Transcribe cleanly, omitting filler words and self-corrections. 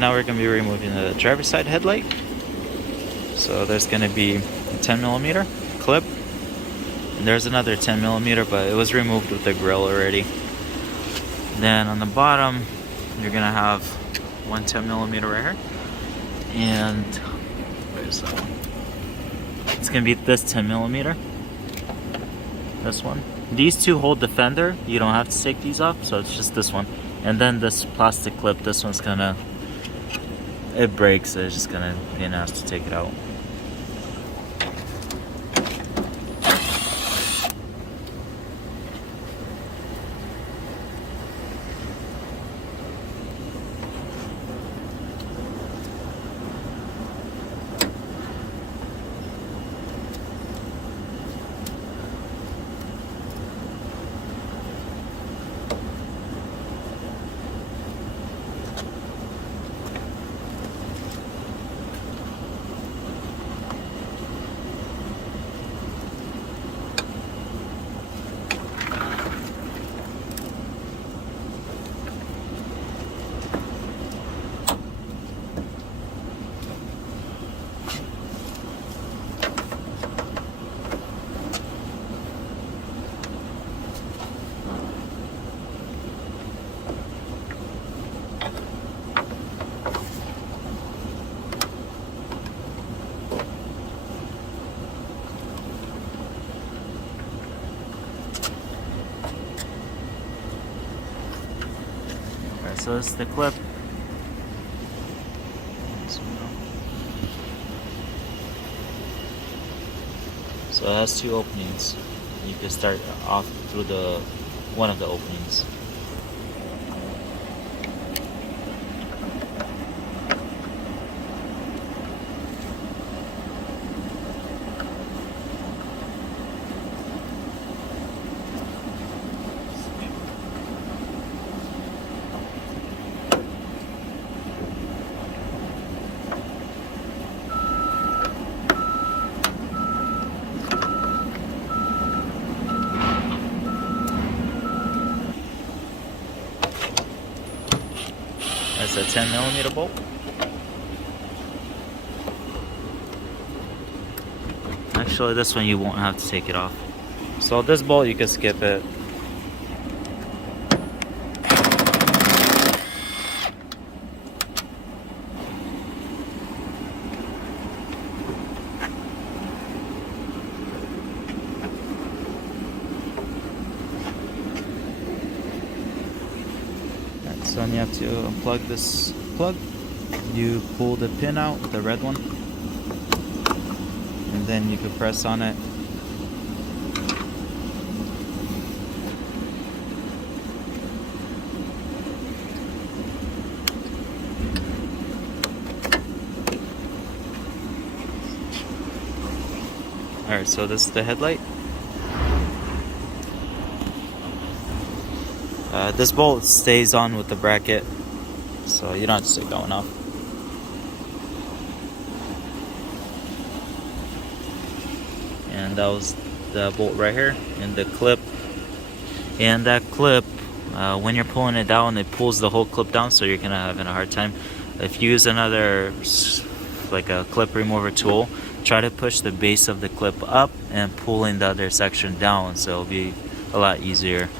now we're going to be removing the driver's side headlight. So there's going to be a 10mm clip, and there's another 10mm, but it was removed with the grill already. Then on the bottom, you're going to have one 10mm right here, and where's that one? It's going to be this 10mm, this one. These two hold the fender, you don't have to take these off, so it's just this one. And then this plastic clip, this one's gonna, it breaks, so it's just gonna be an ass to take it out. So this is the clip. So it has two openings. You can start off through one of the openings. That's a 10mm bolt. Actually, this one you won't have to take it off. So this bolt you can skip it. So then you have to unplug this plug. You pull the pin out, the red one, and then you can press on it. Alright, so this is the headlight. This bolt stays on with the bracket, so you don't have to take that one off. And that was the bolt right here, and the clip. And that clip, when you're pulling it down, it pulls the whole clip down, so you're gonna have a hard time. If you use another, like a clip remover tool, try to push the base of the clip up and pulling the other section down, so it'll be a lot easier.